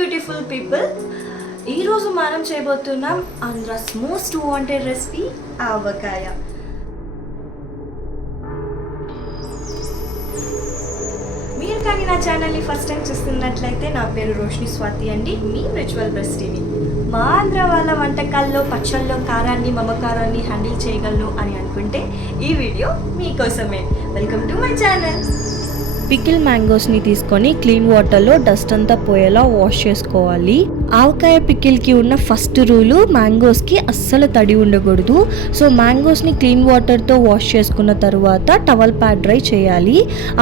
Beautiful people, ఈరోజు మనం చేయబోతున్నాం ఆంధ్రాస్ మోస్ట్ వాంటెడ్ రెసిపీ ఆవకాయ. మీరు కానీ నా ఛానల్ని ఫస్ట్ టైం చూస్తున్నట్లయితే నా పేరు రోషిని స్వాతి అండి, మీ రిచువల్ బ్రెస్ట్ టీవీ. మా ఆంధ్ర వాళ్ళ వంటకాల్లో పచ్చళ్ళలో కారాన్ని మమకారాన్ని హ్యాండిల్ చేయగలను అని అనుకుంటే ఈ వీడియో మీకోసమే. Welcome to my channel. Pickle మ్యాంగోస్ని తీసుకొని క్లీన్ వాటర్లో డస్ట్ అంతా పోయేలా వాష్ చేసుకోవాలి. ఆవకాయ పికిల్కి ఉన్న ఫస్ట్ రూలు మ్యాంగోస్కి అస్సలు తడి ఉండకూడదు. సో మ్యాంగోస్ని క్లీన్ వాటర్తో వాష్ చేసుకున్న తర్వాత టవల్ ప్యాడ్ డ్రై చేయాలి.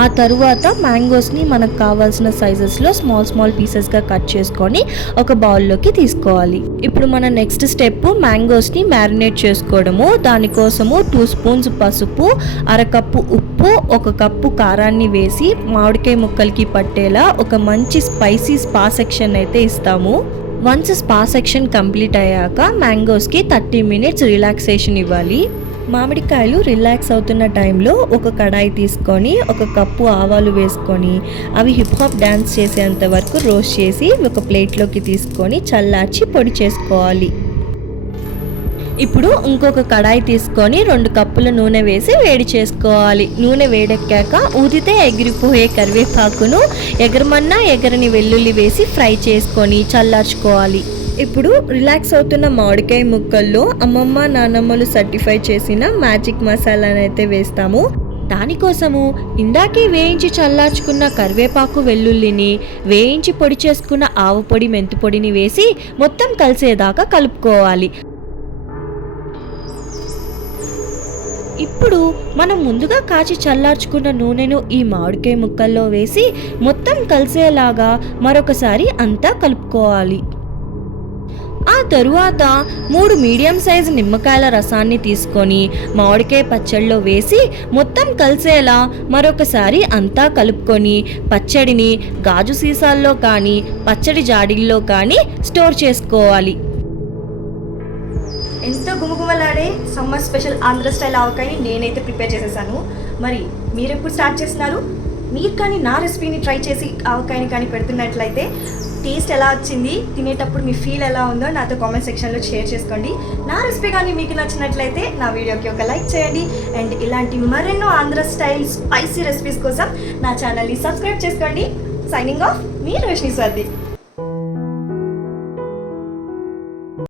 ఆ తర్వాత మ్యాంగోస్ని మనకు కావాల్సిన సైజెస్లో స్మాల్ పీసెస్గా కట్ చేసుకొని ఒక బౌల్లోకి తీసుకోవాలి. ఇప్పుడు మన నెక్స్ట్ స్టెప్ మ్యాంగోస్ని మ్యారినేట్ చేసుకోవడము. దానికోసము 2 స్పూన్స్ పసుపు, అరకప్పు ఉప్పు, 1 కప్పు కారాన్ని వేసి మామిడికాయ ముక్కలకి పట్టేలా ఒక మంచి స్పైసీ స్పా సెక్షన్ అయితే ఇస్తాము. వన్స్ స్పా సెక్షన్ కంప్లీట్ అయ్యాక మ్యాంగోస్కి 30 మినిట్స్ రిలాక్సేషన్ ఇవ్వాలి. మామిడికాయలు రిలాక్స్ అవుతున్న టైంలో ఒక కడాయి తీసుకొని 1 కప్పు ఆవాలు వేసుకొని అవి హిప్ హాప్ డ్యాన్స్ చేసేంత వరకు రోస్ట్ చేసి ఒక ప్లేట్లోకి తీసుకొని చల్లార్చి పొడి చేసుకోవాలి. ఇప్పుడు ఇంకొక కడాయి తీసుకొని 2 కప్పుల నూనె వేసి వేడి చేసుకోవాలి. నూనె వేడెక్కాక ఊదితే ఎగిరిపోయే కరివేపాకును, ఎగరమన్నా ఎగరని వెల్లుల్లి వేసి ఫ్రై చేసుకొని చల్లార్చుకోవాలి. ఇప్పుడు రిలాక్స్ అవుతున్న మామిడికాయ ముక్కల్లో అమ్మమ్మ నానమ్మలు సర్టిఫై చేసిన మ్యాజిక్ మసాలాను అయితే వేస్తాము. దానికోసము ఇందాకే వేయించి చల్లార్చుకున్న కరివేపాకు వెల్లుల్లిని, వేయించి పొడి చేసుకున్న ఆవు పొడి మెంతు పొడిని వేసి మొత్తం కలిసేదాకా కలుపుకోవాలి. ఇప్పుడు మనం ముందుగా కాచి చల్లార్చుకున్న నూనెను ఈ మామిడికాయ ముక్కల్లో వేసి మొత్తం కలిసేలాగా మరొకసారి అంతా కలుపుకోవాలి. ఆ తరువాత 3 మీడియం సైజు నిమ్మకాయల రసాన్ని తీసుకొని మామిడికాయ పచ్చడిలో వేసి మొత్తం కలిసేలా మరొకసారి అంతా కలుపుకొని పచ్చడిని గాజు సీసాల్లో కానీ పచ్చడి జాడీల్లో కానీ స్టోర్ చేసుకోవాలి. ఎంతో గుమగుమలాడే సమ్మర్ స్పెషల్ ఆంధ్ర స్టైల్ ఆవకాయని నేనైతే ప్రిపేర్ చేసేసాను. మరి మీరు ఎప్పుడు స్టార్ట్ చేస్తున్నారు? మీరు కానీ నా రెసిపీని ట్రై చేసి ఆవకాయని కానీ పెడుతున్నట్లయితే టేస్ట్ ఎలా వచ్చింది, తినేటప్పుడు మీ ఫీల్ ఎలా ఉందో నాతో కామెంట్ సెక్షన్లో షేర్ చేసుకోండి. నా రెసిపీ కానీ మీకు నచ్చినట్లయితే నా వీడియోకి ఒక లైక్ చేయండి. అండ్ ఇలాంటి మరెన్నో ఆంధ్ర స్టైల్ స్పైసీ రెసిపీస్ కోసం నా ఛానల్ని సబ్స్క్రైబ్ చేసుకోండి. సైనింగ్ ఆఫ్, మీ రోషిని స్వాతి.